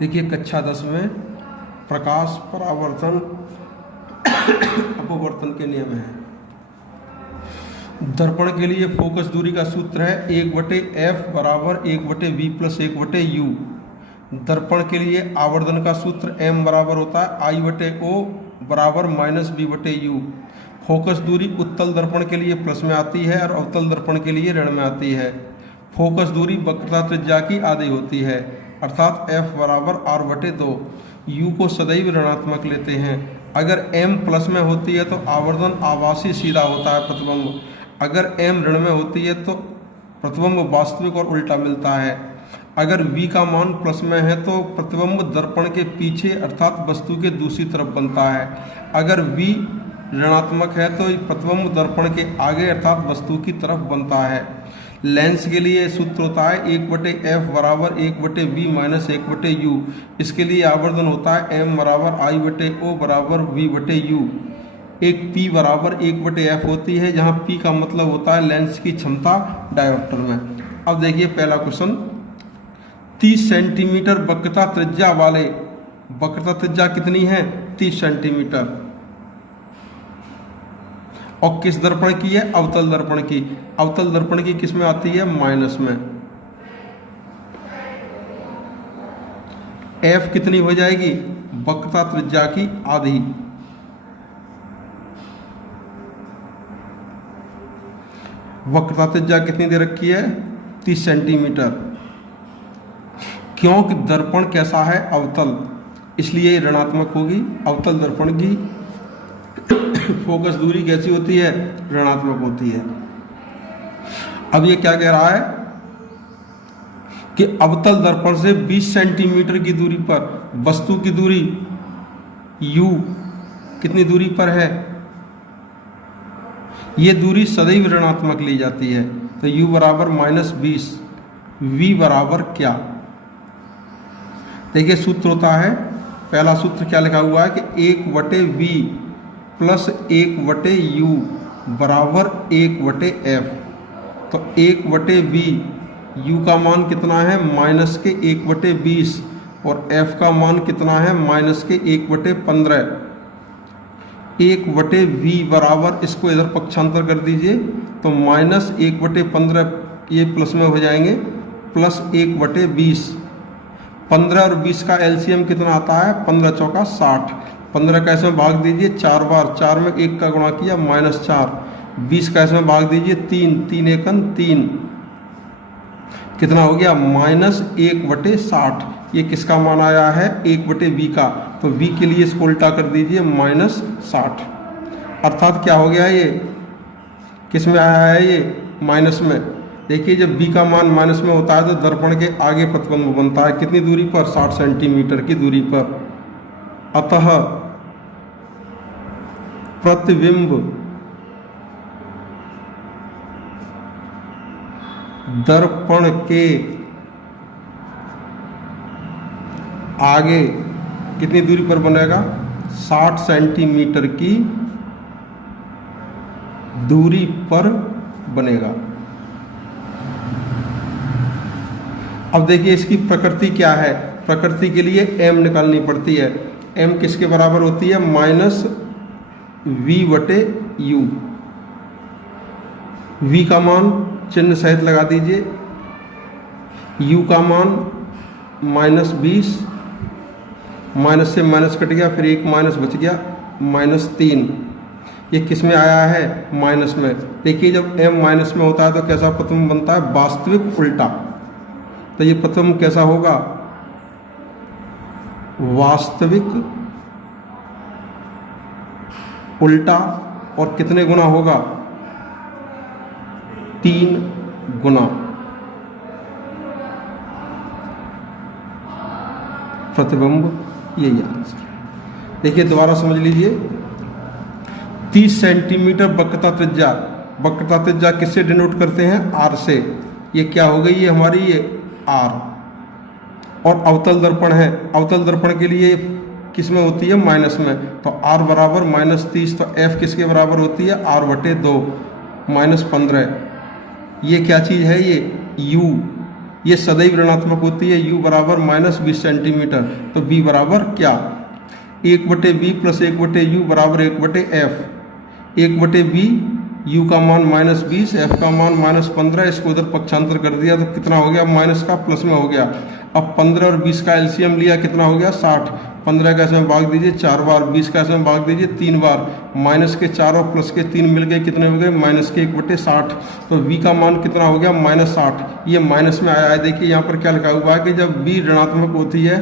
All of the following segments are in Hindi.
देखिए कक्षा 10 में प्रकाश परावर्तन अपवर्तन के नियम है। दर्पण के लिए फोकस दूरी का सूत्र है 1/f बराबर 1/v प्लस 1/u। दर्पण के लिए आवर्धन का सूत्र m बराबर होता है I/o बराबर -b/u। फोकस दूरी उत्तल दर्पण के लिए प्लस में आती है और अवतल दर्पण के लिए ऋण में आती है। फोकस दूरी वक्रता त्रिज्या की आधी होती है अर्थात f बराबर r/2। u को सदैव ऋणात्मक लेते हैं। अगर m प्लस में होती है तो आवर्धन आभासी सीधा होता है प्रतिबिंब। अगर m ऋण में होती है तो प्रतिबिंब वास्तविक और उल्टा मिलता है। अगर v का मान प्लस में है तो प्रतिबिंब दर्पण के पीछे अर्थात वस्तु के दूसरी तरफ बनता है। अगर v ऋणात्मक है तो प्रतिबिंब दर्पण के आगे अर्थात वस्तु की तरफ बनता है। लेंस के लिए सूत्र होता है 1/f बराबर 1/v माइनस 1/u। इसके लिए आवर्धन होता है m बराबर I/o बराबर v/u। एक p बराबर 1/f होती है जहां p का मतलब होता है लेंस की क्षमता डायोप्टर में। अब देखिए पहला क्वेश्चन, 30 सेंटीमीटर वक्रता त्रिज्या वाले, वक्रता त्रिज्या कितनी है 30 सेंटीमीटर, और किस दर्पण की है अवतल दर्पण की। अवतल दर्पण की किस में आती है माइनस में। f कितनी हो जाएगी वक्रता त्रिज्या की आधी। वक्रता त्रिज्या कितनी दे रखी है 30 सेंटीमीटर। क्योंकि दर्पण कैसा है अवतल, इसलिए ऋणात्मक होगी। अवतल दर्पण की फोकस दूरी कैसी होती है ऋणात्मक होती है। अब ये क्या कह रहा है कि अवतल दर्पण से 20 सेंटीमीटर की दूरी पर वस्तु की दूरी u कितनी दूरी पर है, ये दूरी सदैव ऋणात्मक ली जाती है। तो u बराबर -20, v बराबर क्या, देखिए सूत्र होता है, पहला सूत्र क्या लिखा हुआ है कि 1/v प्लस 1/u बराबर 1/f। तो 1/v u का मान कितना है माइनस के 1/20 और f का मान कितना है माइनस के 1/15। 1/v बराबर, इसको इधर पक्षांतर कर दीजिए तो माइनस 1/15, ये प्लस में हो जाएंगे, प्लस 1/20। 15 और 20 का एलसीएम कितना आता है 15 चौका 60। 15 का इसमें भाग दीजिए 4 बार, 4 में 1 का गुणा किया -4। 20 का इसमें भाग दीजिए 3, 3 एकन 3, कितना हो गया -1/60। ये किसका मान आया है 1/v का, तो v के लिए इसको उल्टा कर दीजिए -60। अर्थात क्या हो गया ये किस में आया है ये माइनस में। देखिए जब v का मान माइनस में होता है तो दर्पण के आगे प्रतिबिंब बनता है कितनी दूरी पर 60 सेंटीमीटर की दूरी पर। अतः प्रतिबिंब दर्पण के आगे कितनी दूरी पर बनेगा 60 सेंटीमीटर की दूरी पर बनेगा। अब देखिए इसकी प्रकृति क्या है, प्रकृति के लिए m निकालनी पड़ती है। m किसके बराबर होती है -v/u। v का मान चिन्ह सहित लगा दीजिए, u का मान -20, माइनस से माइनस कट गया, फिर एक माइनस बच गया -3। ये किस में आया है माइनस में। देखिए जब m माइनस में होता है तो कैसा प्रतिबिंब बनता है वास्तविक उल्टा। तो ये प्रतिबिंब कैसा होगा वास्तविक उल्टा, और कितने गुना होगा 3 गुना प्रतिबिंब। यही आंसर। देखिए दोबारा समझ लीजिए, 30 सेंटीमीटर वक्रता त्रिज्या, वक्रता त्रिज्या किससे डिनोट करते हैं r से। ये क्या हो गई ये हमारी ये r, और अवतल दर्पण है, अवतल दर्पण के लिए किस में होती है माइनस में, तो r बराबर -30। तो f किसके बराबर होती है r/2 -15। ये क्या चीज़ है ये u, ये सदैव ऋणात्मक होती है। u बराबर -20 सेंटीमीटर, तो b बराबर क्या, 1/b प्लस 1/u बराबर 1/f। 1/b u का मान -20, f का मान -15, इसको उधर पक्षांतर कर दिया तो कितना हो गया, माइनस का प्लस में हो गया। अब 15 और 20 का एलसीएम लिया, कितना हो गया 60। 15 का इसमें भाग दीजिए 4 बार, 20 का इसमें भाग दीजिए 3 बार, माइनस के 4 और प्लस के 3 मिल गए, कितने हो गए, माइनस के 1/60। तो v का मान कितना हो गया, -60। ये माइनस में आया है। देखिए यहाँ पर क्या लिखा हुआ है कि जब v ऋणात्मक होती है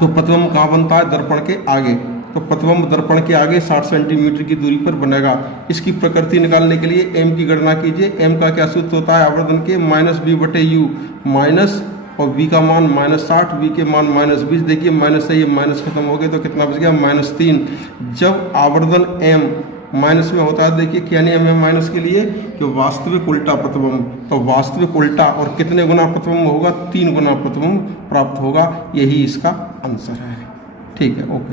तो प्रतिबिंब कहाँ बनता है, दर्पण के आगे। तो प्रतिबिंब दर्पण के आगे 60 सेंटीमीटर की दूरी पर बनेगा। इसकी प्रकृति निकालने के लिए m की गणना कीजिए। m का क्या सूत्र होता है, आवर्धन के -b/u माइनस और v का मान -60, v के मान -20। देखिए माइनस से ये माइनस खत्म हो गए तो कितना बच गया, -3। जब आवर्धन m माइनस में होता है, देखिए क्या नियम है माइनस के लिए, कि वास्तविक उल्टा प्रतिबिंब। तो वास्तविक उल्टा और कितने गुना प्रतिबिंब होगा, 3 गुना प्रतिबिंब प्राप्त होगा। यही इसका आंसर है। ठीक है, ओके।